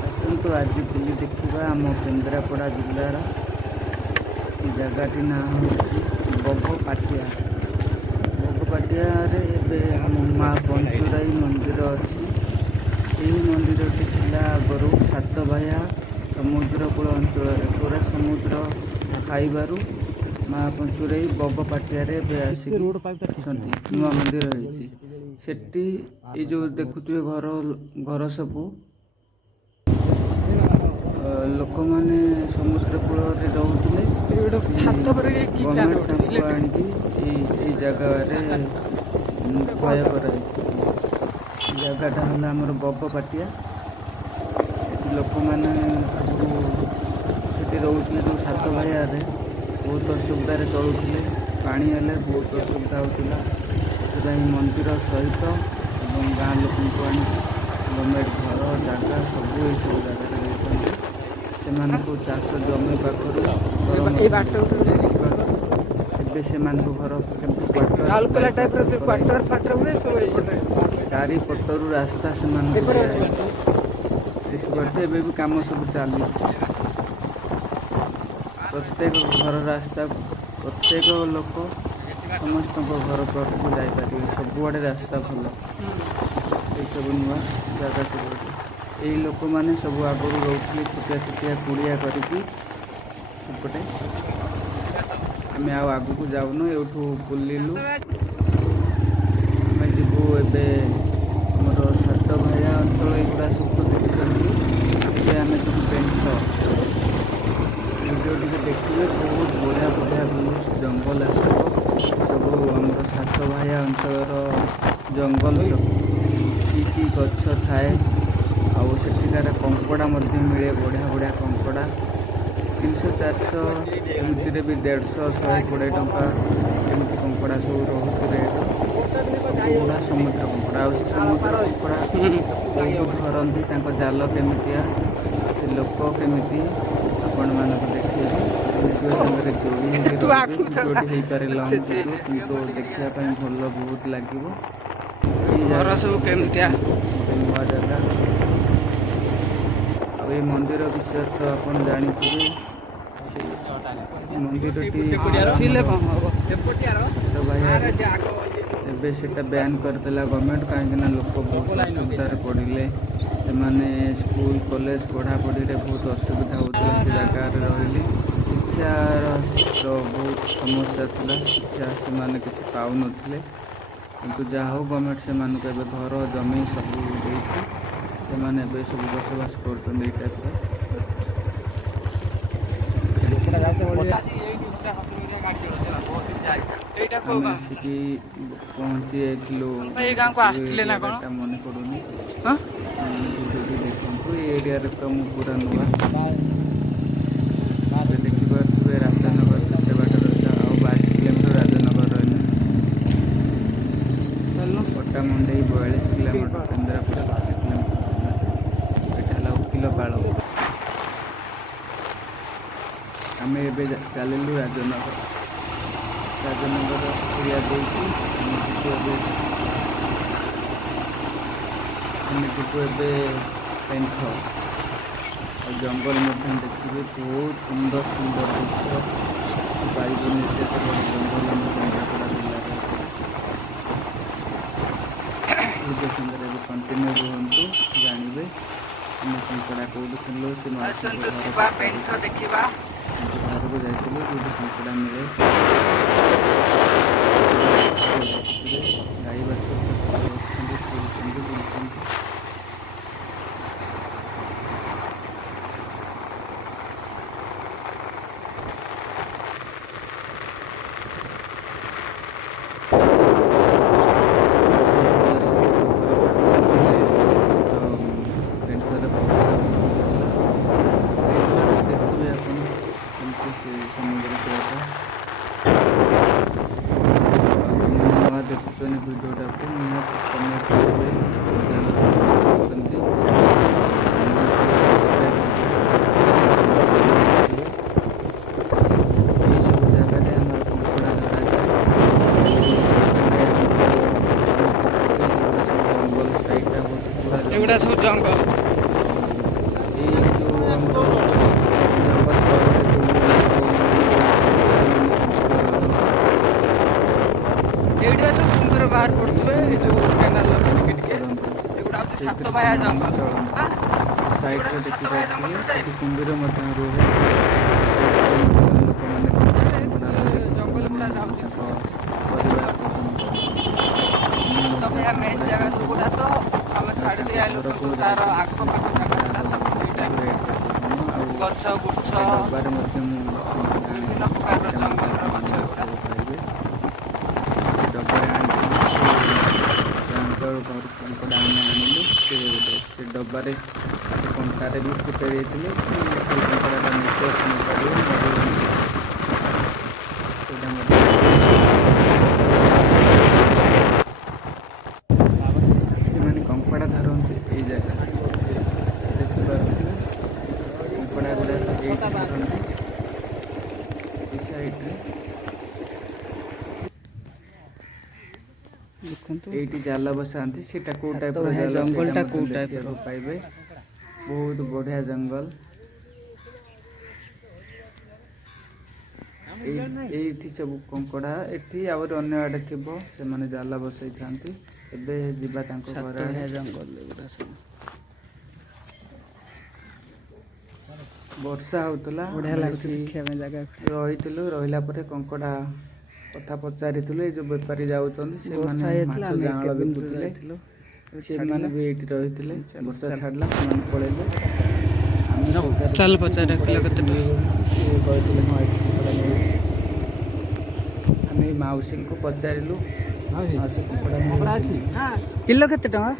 ଆସନ୍ତୁ ଆଜି ବୁଲି ଦେଖିବା ଆମ କେନ୍ଦ୍ରାପଡ଼ା ଜିଲ୍ଲାର ଏ ଜାଗାଟି ନାଁ ହେଉଛି ବଗପାଟିଆ। ବଗପାଟିଆରେ ଏବେ ଆମ ମା ପଞ୍ଚୁରାଇ ମନ୍ଦିର ଅଛି। ଏହି ମନ୍ଦିରଟି ଥିଲା ଆଗରୁ ସାତଭାୟା ସମୁଦ୍ରକୂଳ ଅଞ୍ଚଳରେ ପୁରା ସମୁଦ୍ର ଖାଇବାରୁ ମା ପଞ୍ଚୁରାଇ ବଗପାଟିଆରେ ଏବେ ଆସିକି ଅଛନ୍ତି। ନୂଆ ମନ୍ଦିର ହେଇଛି ସେଠି। ଏଇ ଯେଉଁ ଦେଖୁଥିବେ ଘର ସବୁ ଲୋକମାନେ ସମୁଦ୍ର କୂଳରେ ରହୁଥିଲେ। ଗଭର୍ଣ୍ଣମେଣ୍ଟ ତାଙ୍କୁ ଆଣିକି ଏଇ ଜାଗାରେ ଥୟ କରାଯାଇଛି। ଏ ଜାଗାଟା ହେଲା ଆମର ବଗପାଟିଆ। ଏଠି ଲୋକମାନେ ଆଗରୁ ସେଠି ରହୁଥିଲେ ଯେଉଁ ସାତଭାୟାରେ ବହୁତ ଅସୁବିଧାରେ ଚଳୁଥିଲେ। ପାଣି ହେଲେ ବହୁତ ଅସୁବିଧା ହେଉଥିଲା। ସେଥିପାଇଁ ମନ୍ଦିର ସହିତ ଏବଂ ଗାଁ ଲୋକଙ୍କୁ ଆଣିକି ଗଭର୍ଣ୍ଣମେଣ୍ଟ ଘର ଜାଗା ସବୁ ଏସବୁ ଜାଗାରେ ଦେଇଛନ୍ତି। ସେମାନଙ୍କୁ ଚାଷ ଜମି ପାଖରୁ ଏବେ ସେମାନଙ୍କ ଘର କେମିତି ଚାରିପଟରୁ ରାସ୍ତା ସେମାନଙ୍କୁ ଦିଆଯାଇଛି। ଦେଖିପାରୁଥିବେ ଏବେ ବି କାମ ସବୁ ଚାଲିଛି। ପ୍ରତ୍ୟେକ ଘର ରାସ୍ତା ପ୍ରତ୍ୟେକ ଲୋକ ସମସ୍ତଙ୍କ ଘର ପାଖକୁ ଯାଇପାରିବେ। ସବୁଆଡ଼େ ରାସ୍ତା ଭଲ। ଏସବୁ ନୂଆ ଜାଗା ସବୁଆଡ଼େ। ଏଇ ଲୋକମାନେ ସବୁ ଆଗରୁ ରହୁଥିଲେ ଛୋଟିଆ ଛୋଟିଆ କୁଡ଼ିଆ କରିକି ସେପଟେ। ଆମେ ଆଉ ଆଗକୁ ଯାଉନୁ, ଏଇଠୁ ବୁଲିଲୁ। ଆମେ ଯିବୁ ଏବେ ଆମର ସାତଭାୟା ଅଞ୍ଚଳ ଏଗୁଡ଼ା ସବୁ ଦେଖିଛନ୍ତି। ଏବେ ଆମେ ଯିବୁ ପେଣ୍ଠ। ଭିଡ଼ିଓ ଟିକେ ଦେଖିବେ, ବହୁତ ବଢ଼ିଆ ବଢ଼ିଆ ଭ୍ୟୁଜ୍ ଜଙ୍ଗଲ ଆସିବ। ସବୁ ଆମର ସାତଭାୟା ଅଞ୍ଚଳର ଜଙ୍ଗଲ ସବୁ କି ଗଛ ଥାଏ। ଆଉ ସେଠିକାର କଙ୍କଡ଼ା ମଧ୍ୟ ମିଳେ, ବଢ଼ିଆ ବଢ଼ିଆ କଙ୍କଡ଼ା। 300 400 ଏମିତିରେ ବି 150 120 ଟଙ୍କା ଏମିତି କଙ୍କଡ଼ା ସବୁ ରହୁଛି ରେଟ୍। ସବୁଗୁଡ଼ା ସମୁଦ୍ର କଙ୍କଡ଼ା। ଆଉ ସେ ସମୁଦ୍ର କଙ୍କଡ଼ା କେଉଁଠୁ ଧରନ୍ତି, ତାଙ୍କ ଜାଲ କେମିତିଆ, ସେ ଲୋକ କେମିତି ଆପଣମାନଙ୍କୁ ଦେଖେଇବି। ଭିଡ଼ିଓ ସାଙ୍ଗରେ ଯୋଡ଼ି ହେଇକି ରହିବେ। ଭିଡ଼ିଓଟି ହେଇପାରେ ଲଙ୍ଗ୍ ଭିଡ଼ିଓ, କିନ୍ତୁ ଦେଖିବା ପାଇଁ ଭଲ ବହୁତ ଲାଗିବ। ଏଇ ଜାଗା ସବୁ କେମିତିଆ ଗୋଟେ ନୂଆ ଜାଗା। ଆଉ ଏଇ ମନ୍ଦିର ବିଷୟରେ ତ ଆପଣ ଜାଣିଥିବେ। ସେ ମନ୍ଦିରଟି ସାତଭାୟାରେ ଏବେ ସେଟା ବ୍ୟାନ୍ କରିଦେଲା ଗଭର୍ଣ୍ଣମେଣ୍ଟ। କାହିଁକିନା ଲୋକ ବହୁତ ଅସୁବିଧାରେ ପଡ଼ିଲେ। ସେମାନେ ସ୍କୁଲ କଲେଜ ପଢ଼ାପଢ଼ିରେ ବହୁତ ଅସୁବିଧା ହେଉଥିଲା ସେ ଜାଗାରେ ରହିଲେ। ଶିକ୍ଷାର ବହୁତ ସମସ୍ୟା ଥିଲା। ଶିକ୍ଷା ସେମାନେ କିଛି ପାଉନଥିଲେ। କିନ୍ତୁ ଯାହା ହଉ ଗଭର୍ଣ୍ଣମେଣ୍ଟ ସେମାନଙ୍କୁ ଏବେ ଘର ଜମି ସବୁ ଦେଇଛି। ସେମାନେ ଏବେ ସବୁ ବସବାସ କରୁଛନ୍ତି ଏଇ ଟାଇପ୍ର। ଆମେ ଆସିକି ପହଞ୍ଚି ଯାଇଥିଲୁ। ଜାଗାଟା ମନେ ପଡ଼ୁନି। ଆପଣ ଭିଡ଼ିଓଟି ଦେଖନ୍ତୁ। ଏଇ ଏରିଆରେ ତ ମୁଁ ପୁରା ନୂଆ। ଏବେ ଦେଖିପାରୁଥିବେ ରାଜନଗର କେତେ ବାଟ ରହିଲା। ଆଉ 22 କିଲୋମିଟର ରାଜନଗର ରହିଲା। ପଟ୍ଟାମୁଣ୍ଡେଇ 42 କିଲୋମିଟର, କେନ୍ଦ୍ରାପଡ଼ା କେତେ କିଲୋମିଟର ଥିଲା ସେଠି। ଏଇଟା ହେଲା ଓକିଲପାଳ। ଆମେ ଏବେ ଚାଲିଲୁ ରାଜନଗର ଏରିଆ ଦେଇକି ଆମେ ଯିବୁ ଏବେ ପେଣ୍ଠ। ଆଉ ଜଙ୍ଗଲ ମଧ୍ୟ ଦେଖିବେ, ବହୁତ ସୁନ୍ଦର ସୁନ୍ଦର ଦୃଶ୍ୟ ପାଇବେନି। ଏତେ ବଡ଼ ଜଙ୍ଗଲ ଆମ କେନ୍ଦ୍ରାପଡ଼ା ଜିଲ୍ଲାରେ ଅଛି। ଭିଡ଼ିଓ ସାଙ୍ଗରେ ଏବେ କଣ୍ଟିନ୍ୟୁ ରୁହନ୍ତୁ, ଜାଣିବେ ଆମେ କଙ୍କଡ଼ା କେଉଁଠୁ କିଣିଲୁ। ସେ ମାଉସୀଙ୍କ ଘର ଦେଖିବା। ତାଙ୍କ ଘରକୁ ଯାଇଥିଲୁ ଯେଉଁଠି କଙ୍କଡ଼ା ମିଳେ। ରାସ୍ତାରେ ବସିଥିବେ, ଗାଈ ବାଛୁରୀ ତ ସବୁ ବସିଛନ୍ତି, ଶୋଇଛନ୍ତି, ବୁଲୁଛନ୍ତି। ଭଲସେ ଭିଡ଼ିଓ କରିପାରିଲୁନି, ହେଲେ ସେଠି ତ ପେଣ୍ଠରେ ବର୍ଷା ବହୁତ ହେଉଥିଲା। ଏଇ ଭିଡ଼ିଓଟି ଦେଖିବେ ଆପଣ କେମିତି ସେ ସମୁଦ୍ର କୂଳଟା। ଏଇଟା ସବୁ ଜଙ୍ଗଲ। ଏଇ ଯେଉଁ ଆମର ଜଙ୍ଗଲ ତଳରେ ଏଇଠି ବା ସବୁ କୁମ୍ଭୀର ବାହାର ପଡୁଥିବେ। ଏଇ ଯୋଉ କେନାଲ ଟିକେ ଟିକେ କରନ୍ତି ଏଗୁଡ଼ା ହଉଛି ସାତ ସେଇଥିରେ ଭାୟା ସେମାନେ ଜଙ୍ଗଲ। ଚଳନ୍ତି। ଏଗୁଡ଼ା ସାଇଡ଼ରେ ସବୁ ସାତ ଭାୟା ଦେଖିପାରୁଥିବେ ଜଙ୍ଗଲ ଏଠି କୁମ୍ଭୀର ମଧ୍ୟ ରୁହେ। ସେଥିରେ ମଧ୍ୟ ଲୋକମାନେ କଙ୍କଡ଼ା ଧରିକି ଜଙ୍ଗଲ ସେମାନେ ଗୁଡ଼ା ଯାଉଛି। ତାଙ୍କ ପରିବାର ପୋଷଣ କରନ୍ତି। ଆମେ ସାତ ମଧ୍ୟ ଭାୟା ମେନ୍ କଙ୍କଡ଼ା ଜାଗା କିଣିଥିଲୁ ଯୋଉଗୁଡ଼ା ତ ଆମେ ଆଉ ଛାଡ଼ି ଦେଇ ତାଙ୍କ ଆଇଲୁ, ଘରକୁ କିନ୍ତୁ ତାର ଯାଇକି ସେ ଆଖପାଖ ଜାଗା ଗୁଡ଼ା କଙ୍କଡ଼ାର ସବୁ ଏଇଟା ରେଟ୍ କେତେ କ'ଣ ଆଉ ଗଛ ଗୁଚ୍ଛ ସେ ଡବାରେ ମଧ୍ୟ ମୁଁ କିଣିକି ବିଭିନ୍ନ ଆଣିଥିଲି ପ୍ରକାରର ସେଇଟା ମଧ୍ୟ ଜଙ୍ଗଲର ଗଛ ଆପଣମାନେ ଏଗୁଡ଼ା। ଦେଖିବାକୁ ପାଇବେ। ସେ ଡବାରେ ଆଣିଥିଲି ସେ ଅଞ୍ଚଳ ଘରୁ କଙ୍କଡ଼ା ଆମେ ଆଣିଲୁ ସେ ଡବାରେ ସେ କଣ୍ଟାରେ ବି ଫୁଟାଇ ଦେଇଥିଲେ କି ସେ କଙ୍କଡ଼ାଟା ନିଶ୍ୱାସ ନେଇପାରିବ ମରିବନି ସେଇଟା ମଧ୍ୟ ସେମାନେ କଙ୍କଡ଼ା ଧରନ୍ତି ଏଇ ଜାଗାରେ ଦେଖିପାରୁଥିବେ। କଙ୍କଡ଼ା ଗୁଡ଼ାକ ଏଇଠି ଧରନ୍ତି ଏଇ ସାଇଡ଼ରେ। ଦେଖନ୍ତୁ ଏଇଠି ଜାଲ ବସାନ୍ତି। ସେଇଟା କେଉଁ ସାତ ଟାଇପ୍ର ଭାୟା ଜାଲ ସେଇଟା ଜଙ୍ଗଲଟା ମଧ୍ୟ କୋଉ ଟାଇପ୍ର। ଦେଖିବାକୁ ପାଇବେ। ବହୁତ ବଢ଼ିଆ ଜଙ୍ଗଲ। ଏଇଠି ସବୁ କଙ୍କଡ଼ା ଏଠି ଆହୁରି ଅନ୍ୟ ଆଡ଼େ ଥିବ ସେମାନେ ଜାଲ ବସେଇଥାନ୍ତି। ଏବେ ଯିବା ତାଙ୍କ ଘର ସାତ ଆଡ଼େ। ଭାୟା ଜଙ୍ଗଲ ଏଗୁଡ଼ା ସବୁ ବର୍ଷା ହେଉଥିଲା ବଢ଼ିଆ ଆମେ ଲାଗୁଛି ଏଠି ଦେଖିବା ପାଇଁ ଜାଗା। ରହିଥିଲୁ। ରହିଲା ପରେ କଙ୍କଡ଼ା କଥା ପଚାରିଥିଲୁ। ଏ ଯେଉଁ ବେପାରୀ ଯାଉଛନ୍ତି ବର୍ଷା ସେମାନେ ହେଇଥିଲା, ମାଛ ଆମେ ଜାଆଁଳ କେବିନରେ ବିକୁଥିଲେ ରହିଥିଲୁ। ସେମାନେ ବି ଏଇଠି ରହିଥିଲେ। ଚାଲ ବର୍ଷା ଚାଲ ଛାଡ଼ିଲା ସେମାନେ ପଳେଇଲେ। ଆମେ ଚାଲ ପଚାରିଥିଲୁ କି ପଚାରିବା କଙ୍କଡ଼ା କିଲୋ ଏଇଠି କେତେ ଟଙ୍କା। ମିଳିବ କି ସିଏ କହିଥିଲେ ହଁ ଏଇଠି କଙ୍କଡ଼ା ମିଳୁଛି। ଆମେ ଏଇ ମାଉସୀଙ୍କୁ ପଚାରିଲୁ ମାଉସୀ କଙ୍କଡ଼ା ମିଳିବ କି ନାହିଁ। କିଲୋ କେତେ ଟଙ୍କା?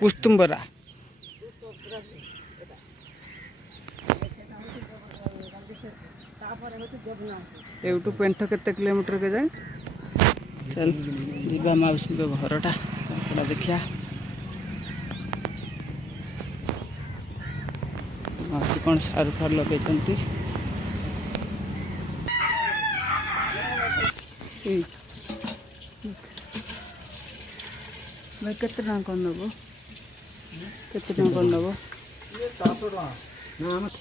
କୁସ୍ତୁମ୍ବରା ଏଇଠୁ ପେଣ୍ଠ କେତେ କିଲୋମିଟର କେଜାଣି? ଚାଲ ଯିବା ମାଉସୀଙ୍କ ଘରଟା କଙ୍କଡ଼ା ଦେଖିବା। ମାଉସୀ କ'ଣ ସାରୁ ଫାରୁ ଲଗେଇଛନ୍ତି। ଭାଇ କେତେ ଟଙ୍କା କ'ଣ ନେବ? କେତେ ଟଙ୍କା କ'ଣ ନେବ? 400 ଟଙ୍କା। ନା ଆମେ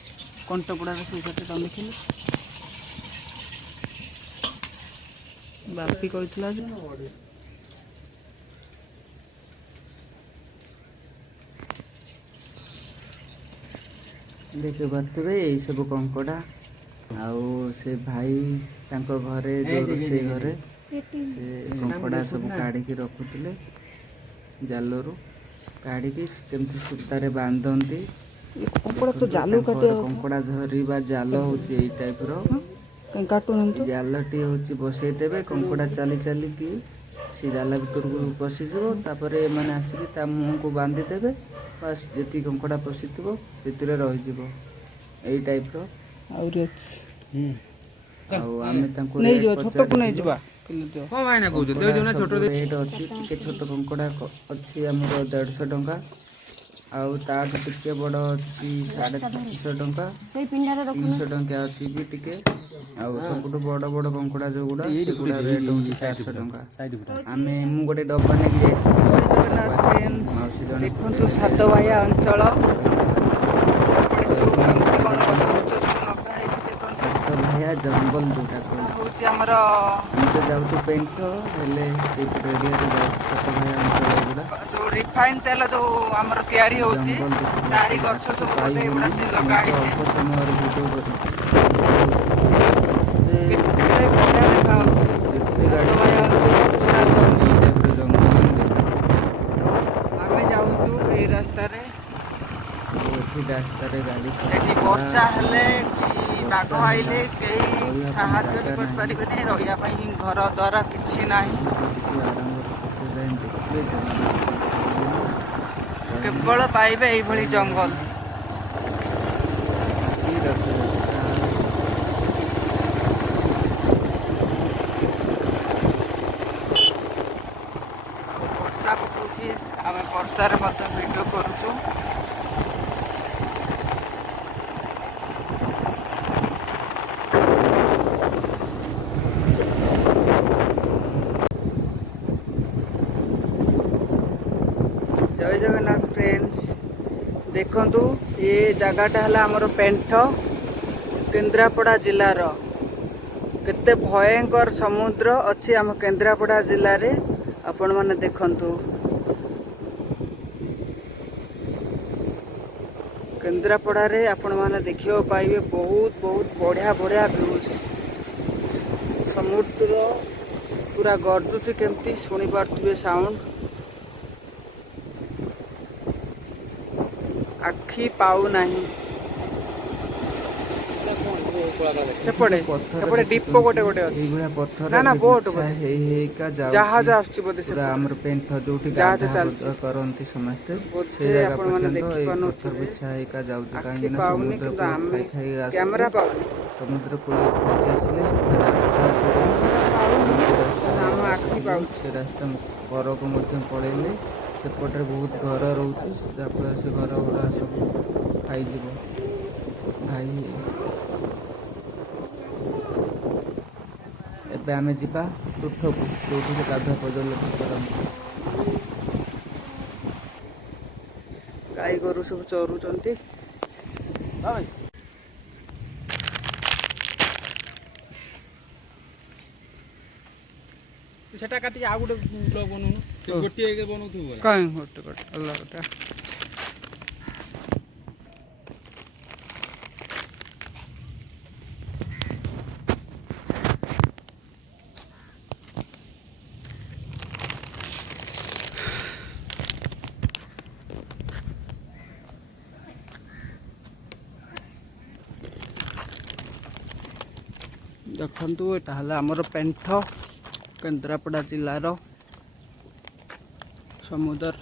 କଣ୍ଟପଡ଼ାର ସେଇ କେତେ ଟଙ୍କା ଦେଖିଲୁ? ବାପି କହିଥିଲା ଯେ ଦେଖିପାରୁଥିବେ ଏଇସବୁ କଙ୍କଡ଼ା ଆଉ ସେ ଭାଇ ତାଙ୍କ ଘରେ ଯେଉଁ ରୋଷେଇ ଘରେ ସେ କଙ୍କଡ଼ା ସବୁ କାଢ଼ିକି ରଖୁଥିଲେ ଜାଲରୁ କାଢ଼ିକି କେମିତି ସୂତାରେ ବାନ୍ଧନ୍ତି। କଙ୍କଡ଼ା ତ ଜାଲ ତାଙ୍କର କାଟିବା କଙ୍କଡ଼ା ଧରିବା ଜାଲ ହେଉଛି ଏଇ ଟାଇପ୍ର। କାହିଁ କାଟୁନାହାନ୍ତି ଏଇ ଜାଲଟି ହେଉଛି ବସେଇଦେବେ କଙ୍କଡ଼ା ଚାଲି ଚାଲିକି ସେ ଜାଲ ଭିତରକୁ ପଶିଯିବ। ତାପରେ ଏମାନେ ଆସିକି ତା ମୁହଁକୁ ବାନ୍ଧିଦେବେ। ବାସ୍ ଯେତିକି କଙ୍କଡ଼ା ପଶିଥିବ ସେଥିରେ ରହିଯିବ ଏଇ ଟାଇପ୍ର। ଆହୁରି ଅଛି। ଆଉ ଆମେ ତାଙ୍କୁ ନେଇଯିବା, ରେଟ୍ ଛୋଟକୁ ପଚାରିଥିଲୁ। ନେଇଯିବା। କଙ୍କଡ଼ା ସବୁ ରେଟ୍ ଅଛି। ଟିକେ ଛୋଟ କଙ୍କଡ଼ା ଅଛି ଆମର 150 ଟଙ୍କା। ଆଉ ତାଠୁ ଟିକେ ବଡ଼ ଅଛି 350 ଟଙ୍କା। 300 ଟଙ୍କିଆ ଅଛି ବି ଟିକେ। ଆଉ ସବୁଠୁ ବଡ଼ ବଡ଼ କଙ୍କଡ଼ା ଯେଉଁଗୁଡ଼ା ସେଗୁଡ଼ା ରେଟ୍ ହେଉଛି 400 ଟଙ୍କା। ମୁଁ ଗୋଟେ ଡବା ନେଇକି ଯାଇଥିଲି। ମାଉସୀ ଜଣେ ଦେଖନ୍ତୁ ସାତ ଭାୟା ଅଞ୍ଚଳ ସାତ ଭାୟା ଜଙ୍ଗଲ ଯେଉଁଟା କୁହନ୍ତି। ହେଉଛି ଆମର ଆମେ ତ ଯାଉଛୁ ପେଣ୍ଠ ହେଲେ ସେଇପଟ ଏରିଆରେ ଯାଉଛୁ ସାତ ଭାୟା ଅଞ୍ଚଳ ଏଗୁଡ଼ା। ଯୋଉ ରିଫାଇନ ତେଲ ଯୋଉ ଆମର ତିଆରି ହଉଛି ଜଙ୍ଗଲ ତାରି ଦେଖିବାକୁ ଗଛ ରାତି ସବୁ ବୋଧେ ଏଗୁଡ଼ା ପାଇବନି। ଲଗା ମୁଁ ତ ହେଇଛି। ଅଳ୍ପ ସମୟର ଭିଡ଼ିଓ କରିଛି। କେତେ କେତେ ବଢ଼ିଆ ଦେଖାଯାଉଛି। ଯେତେ ସାତ ଗାଡ଼ି ଭାୟା ଚଲେଇଲେ ଦେଖିବେ ପୁରା ସେଇ ଜଙ୍ଗଲ। ଏଇ ଟାଇପ୍ର ଜଙ୍ଗଲ ହିଁ ଦେଖିବେ। ଆମେ ଯାଉଛୁ ଏଇ ରାସ୍ତାରେ। ଆଉ ଏଠି ରାସ୍ତାରେ ଗାଡ଼ି ଏଠି ଖରା ବର୍ଷା ହେଲେ କି ବାଘ ବର୍ଷା ହେଲା ଆଇଲେ କେହି ରହିବା ପାଇଁ ସାହାଯ୍ୟ ବି ଜାଗା ନାହିଁ। କରିପାରିବେନି। ରହିବା ପାଇଁ ଘର ଦ୍ୱାର କିଛି ନାହିଁ। ଭିଡ଼ିଓ ଟିକୁ ଆରମ୍ଭରୁ ଶେଷ ଯାଏଁ ଦେଖିବେ ଜମା ବି ସ୍କିପ୍ କରିବେନି। ରହିଲି କେବଳ ପାଇବେ ଜୟ ଏଇଭଳି ଜଙ୍ଗଲ। ଜଗନ୍ନାଥ। ହାପି ରଥଯାତ୍ରା। ବର୍ଷା ପକଉଛି, ଆମେ ବର୍ଷାରେ ମଧ୍ୟ ଭିଡ଼ିଓ କରୁଛୁ। देखंतु ये जगहटा है आमर पेंठ केन्द्रापड़ा जिलार केते भयंकर समुद्र अच्छी आम केन्द्रापड़ा जिले में आपण मैंने देखंतु केन्द्रापड़ा रे आपण मैंने देखियो पाइबे बहुत बहुत बढ़िया बढ़िया व्यूज समुद्र पूरा गर्जुची केमती शुणी पार्थिबे साउंड आखि पाऊ नहीं सेपटे सेपटे डिपो गोटे गोटे अछि ना ना बोट जहाज आछि बोधे से हमर पेंट जोठी जहाज गाधा करंती समस्त बोधे आपण माने देखि पानो पत्थर बिछा हेका जाउची काहे ना पाउनी समुद्र किंतु आम खाई खाई आसु कैमरा पाउनी समुद्र कूल खाई आसिले से रास्ता अछि हम आखि पाउ से रास्ता पर को मध्य पळेले सेपटे बहुत घर रहउची जाफल से घर गुड़ा सब खाई जीवो भाई एबे आमे जिबा तुठको जोठी से गाधा पजल करम गाई गोरु सब चरुचंती सेटा काटी आ गुटे ब्लॉग बनउनु से गोटी के बनउथु बोला कहीं गोटे गोटे अल्लाह गोटे देखंतु एटा हला हमर पेंठ केन्द्रापड़ा जिलार समुद्र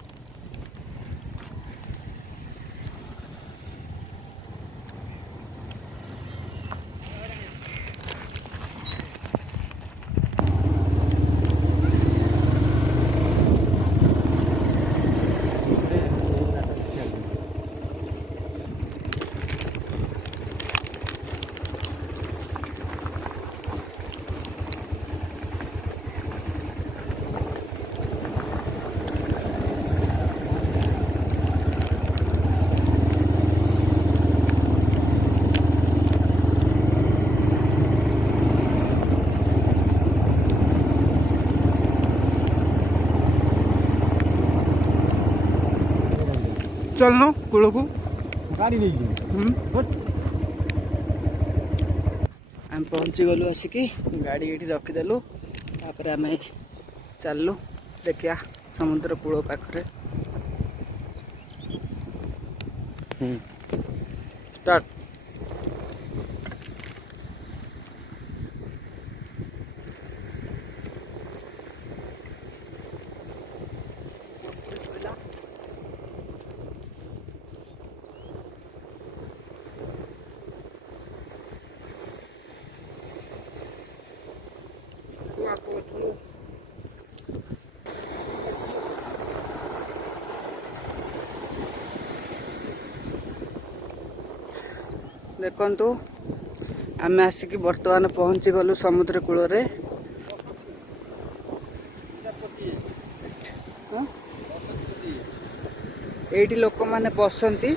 चलनो कूल को गाड़ी नहीं आम पहुँची गलु आसिकी गाड़ी ये रखीदेलु तापर आम चलु देखिया समुद्र कूल पाखरे स्टार्ट देखंतु आम आसिक बर्तमान पहुँची गलु समुद्र कूल रे एठी लोक माने बसंती